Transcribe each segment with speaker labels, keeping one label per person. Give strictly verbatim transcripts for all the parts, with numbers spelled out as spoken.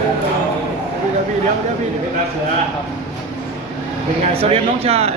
Speaker 1: เดี๋ยวพี่เดี๋ยวเดี๋ยวพี่เป็นนาเสือครับเป็นไงสวัสดีน้องชาย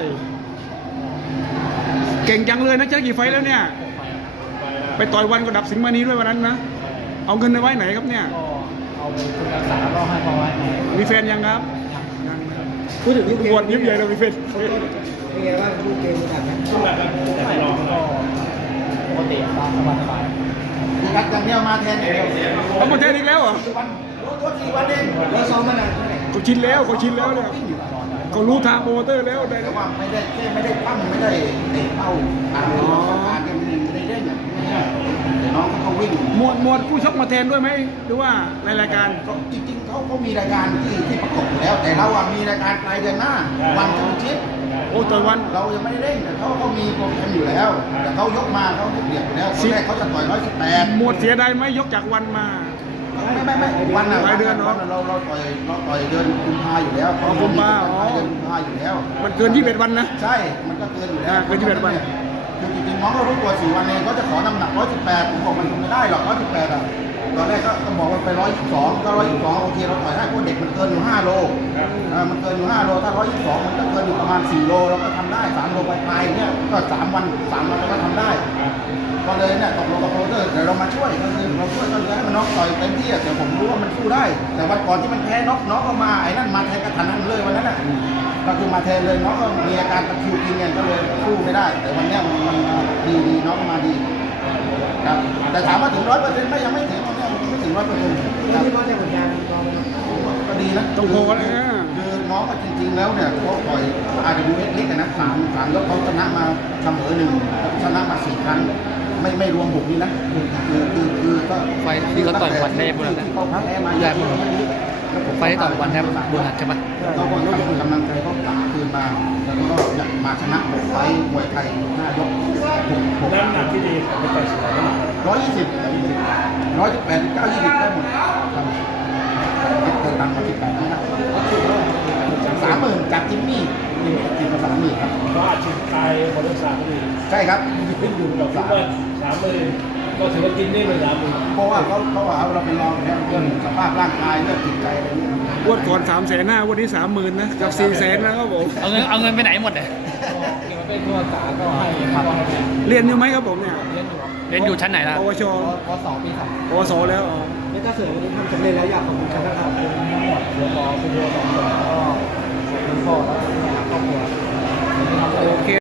Speaker 1: เก่งจังเลยนะเจ้ากี่ไฟแล้วเนี่ยไปต่อยวันก็ดับสิงห์มานี้ด้วยวันนั้นนะเอาเงินไปไว้ไหนครับเนี่ย
Speaker 2: ก็เอาไปทุนการศึกษาก็ให้เขาไว้
Speaker 1: มีแฟนยังครับยัง
Speaker 3: พูดถึงลูกเกม
Speaker 1: บวชยิ้มใหญ่เลยมีแฟน
Speaker 3: เป็นไงบ้างลูกเกมกันนะ
Speaker 2: ช่วงแรกก็ไม่ลองก็ปกติตามสบายสบาย
Speaker 3: รักอย่างเดียวมาแทนเดียว
Speaker 1: เอามาแทนอีกแล้วเหรอ
Speaker 3: วันตัวสี่วันเองเราซ้อมมานานเท่าไหร่
Speaker 1: เขาชินแล้วเขาชินแล้วเนี่ยเขารู้ทางโปรโมเตอร์แล้วได้
Speaker 3: แต่ว่าไม่ได้ไม่ได้ปั้มไม่ได้เตะเป้าตามที่เราต้องการกันไม่ได้เล่นอ่ะแต่น้องเขาวิ่ง
Speaker 1: หมวดหมวดผู้ชกมาแทนด้วยไหมหรือว่าในรายการ
Speaker 3: จริงๆเขาเขามีรายการที่ที่ประกบอยู่แล้ว แต่เราอ่ะมีรายการปลายเดือนหน้าวันแชมเปี้ยนชิพ
Speaker 1: โอ้ต่อยวัน
Speaker 3: เรายังไม่ได้เล่นแต่เขาเขามีโปรแกรมอยู่แล้วแต่เขายกมาเขาเดือดอยู่แล้วตอนแรกเขาจะต่อยร้อยสิบแปด
Speaker 1: หมวดเสียดายไหมยกจากวันมา
Speaker 3: ไม่ไม่ไม่วันน่ะ
Speaker 1: รายเดือนเนอะ
Speaker 3: วันเราเราต่อยเราต่อยเดือนกุมภาอยู่แล้ว
Speaker 1: อ๋อกุมภาอ๋อ
Speaker 3: เดือนกุมภาอยู่แล้ว
Speaker 1: มันเกินยี่สิบเอ็ดวันนะ
Speaker 3: ใช่ มันก็เกินอยู่แล้ว
Speaker 1: อ่าเกินยี่สิบเอ็ดวัน
Speaker 3: คือจริงๆน้องก็รู้ตัวสี่วันเองเขาจะขอน้ำหนักร้อยสิบแปดผมบอกมันทำไม่ได้หรอกร้อยสิบแปดอ่ะตอนแรกก็ก็บอกว่าไปร้อยยี่สิบสองก็ร้อยยี่สิบสองโอเคเราต่อยได้เพราะเด็กมันเกินอยู่ห้าโลอ่ามันเกินอยู่ห้าโลถ้าร้อยยี่สิบสองมันก็เกินอยู่ประมาณสี่โลเราก็ทำได้สามโลปลายๆเนี่ยก็สามวันสามวันเราก็ทำได้ ก็เลยเนี่ยตกลงกับโปรโมเตอร์เดี๋ยวเรามาช่วยก็คือเราช่วยก็เลยให้มันน็อกต่อยเต็มที่อะแต่ผมรู้ว่ามันสู้ได้ แต่วันก่อนที่มันแพ้น็อกน็อกก็มาไอ้นั่นมาแทนกระทันหันเลยวันนั้นอ่ะก็คือมาแทนเลยน็อกก็มีอาการตะคริวกินเงินก็เลยสู้ไม่ได้ แต่วันเนี้ยมันมันดีดีน็อกมาดีครับแต่ถามว่าถึงร้อยเปอร์เซ็นต์ไหมยังไม่ถึงวันเนี้ยไม่ถึงร้อยเปอร์เซ็นต์
Speaker 2: แล้วที่ว่าจะผลงานน้อง
Speaker 3: ก็ดีนะ
Speaker 1: ต้องโทรกันนะ
Speaker 3: คือน้องก็จริงๆแล้วเนี่ยเขาต่อย อาร์ ดับเบิลยู เอส เล็กนะสามสามยกเขาชนะมาเสมอหนึ่งชนะมาสี่ครั้งไม่ไม่รวมบุกนี่นะคือคือคือก็
Speaker 2: ไฟที่เขาต่อยวันแทบบุญ
Speaker 3: ที่เขาแพ้มา
Speaker 2: ใหญ่บุญไฟที่ต่อยวันแทบบุญใช่ไหม
Speaker 3: เราก็กำลังใจเขากลับคืนมาแล้วก็อยากมาชนะหกไฟมวยไทยห้ายกหกหก
Speaker 4: น้ำหนักที่ดีของไปต่อยสมัยนั้น
Speaker 3: ร้อยยี่สิบร้อยสิบแปดเก้ายี่สิบได้หมดครับเคยตังค์มาสิบแปดนะครับสามหมื่นจากจิมมี่จิมมาสามหมื่นครับ
Speaker 4: ก็อาชีพตายบริษัทก็ดี
Speaker 3: ใช่ครับ
Speaker 4: ขึ้นอยู่กับที่ว่าสามหมื่นก็ถือว่ากินได้เป็นสามหมื่น
Speaker 3: เพราะว่าเขาเขาว่าเราเป็นรองอยู่แล้วเรื่องสภาพร่างกายเรื่องจิตใจอะไรเงี้ย
Speaker 1: งวดก่อนสามแสนห้าวันนี้สามหมื่นนะกับสี่แสนแล้วครับผม
Speaker 2: เอาเงินเอาเงินไปไหนหมดเลย
Speaker 4: เก็บไว้เป็นตัวสาก็ให้ก็ให้
Speaker 1: เรียนอยู่ไหมครับผมเนี่ย
Speaker 4: เรียนอยู่
Speaker 2: เรียนอยู่ชั้นไหนล่ะ
Speaker 1: ปวช
Speaker 4: พอสองปีสาม
Speaker 1: ปวสแล้วอ๋อ
Speaker 2: ไม่ถ้าเสือวันนี้ทำสำเร็จแล้วอยากขอบคุณคณะครับ
Speaker 4: เรียนรอคุณเรียนสองคนก็คุณพ่อแล้วก็ครอบครัว
Speaker 1: โอเค